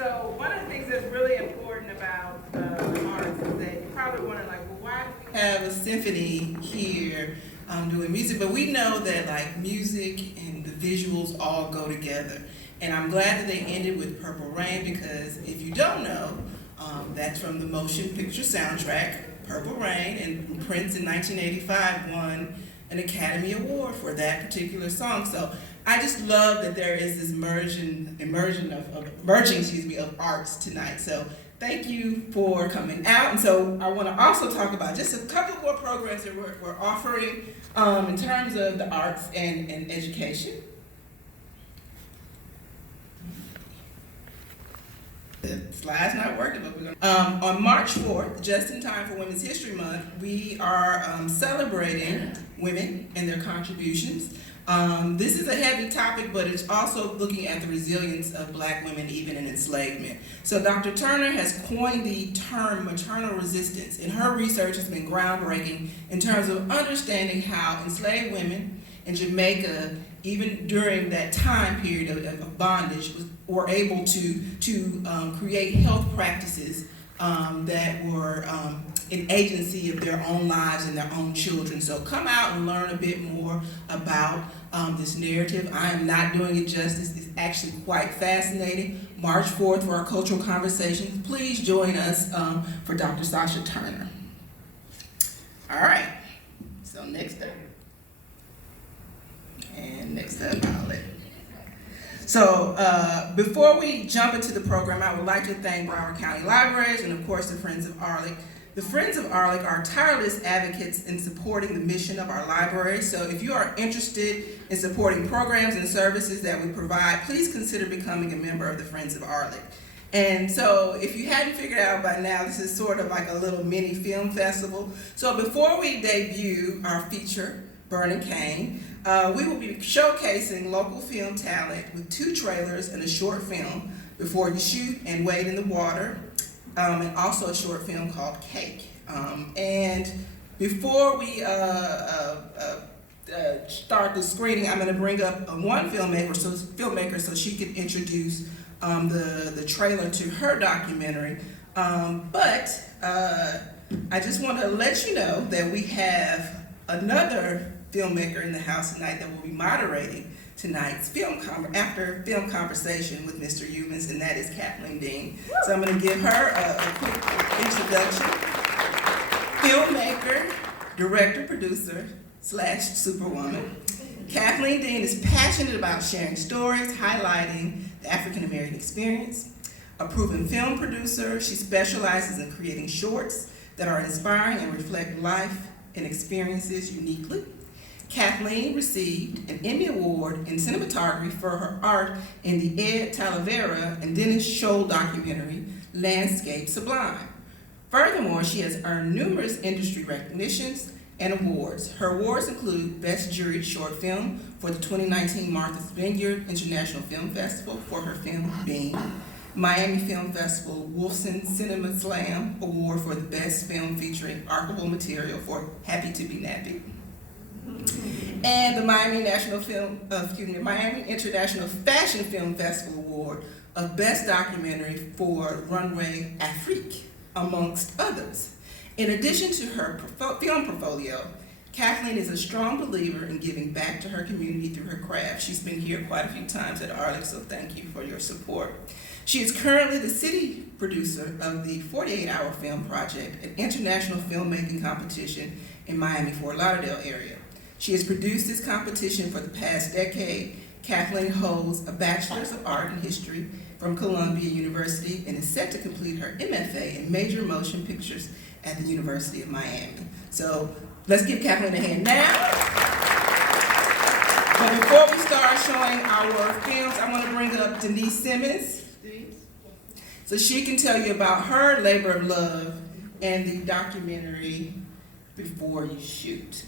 So one of the things that's really important about the arts is that you probably wonder, like, well, why do we have a symphony here doing music? But we know that like music and the visuals all go together. And I'm glad that they ended with Purple Rain, because if you don't know, that's from the motion picture soundtrack, Purple Rain, and Prince in 1985 won an Academy Award for that particular song. So I just love that there is this merging of arts tonight. So thank you for coming out. And so I want to also talk about just a couple more programs that we're offering in terms of the arts and education. The slide's not working, but we're gonna. On March 4th, just in time for Women's History Month, we are celebrating women and their contributions. This is a heavy topic, but it's also looking at the resilience of Black women even in enslavement. So Dr. Turner has coined the term maternal resistance, and her research has been groundbreaking in terms of understanding how enslaved women in Jamaica, even during that time period of bondage, were able to create health practices that were an agency of their own lives and their own children. So come out and learn a bit more about this narrative. I am not doing it justice. It's actually quite fascinating. March 4th for our cultural conversations. Please join us for Dr. Sasha Turner. All right, so next up. And next up, I'll let. So before we jump into the program, I would like to thank Broward County Libraries and of course the Friends of AARLCC. The Friends of AARLCC are tireless advocates in supporting the mission of our library. So if you are interested in supporting programs and services that we provide, please consider becoming a member of the Friends of AARLCC. And so if you hadn't figured out by now, this is sort of like a little mini film festival. So before we debut our feature, Burning Cane, we will be showcasing local film talent with 2 trailers and a short film, Before You Shoot and Wade in the Water, and also a short film called Cake. And before we start the screening, I'm going to bring up one filmmaker so she can introduce the trailer to her documentary. But I just want to let you know that we have another filmmaker in the house tonight that will be moderating tonight's after film conversation with Mr. Humans, and that is Kathleen Dean. So I'm going to give her a quick introduction. Filmmaker, director, producer, / superwoman. Kathleen Dean is passionate about sharing stories, highlighting the African American experience. A proven film producer, she specializes in creating shorts that are inspiring and reflect life and experiences uniquely. Kathleen received an Emmy Award in cinematography for her art in the Ed Talavera and Dennis Scholl documentary, Landscape Sublime. Furthermore, she has earned numerous industry recognitions and awards. Her awards include Best Juried Short Film for the 2019 Martha's Vineyard International Film Festival for her film Being, Miami Film Festival Wolfson Cinema Slam Award for the Best Film featuring archival material for Happy to Be Nappy, and the Miami International Fashion Film Festival Award of Best Documentary for Runway Afrique, amongst others. In addition to her film portfolio, Kathleen is a strong believer in giving back to her community through her craft. She's been here quite a few times at AARLCC, so thank you for your support. She is currently the city producer of the 48-Hour Film Project, an international filmmaking competition in Miami-Fort Lauderdale area. She has produced this competition for the past decade. Kathleen holds a Bachelor's of Art in History from Columbia University and is set to complete her MFA in Major Motion Pictures at the University of Miami. So let's give Kathleen a hand now. But before we start showing our films, I want to bring up Denise Simmons, so she can tell you about her labor of love and the documentary Before You Shoot.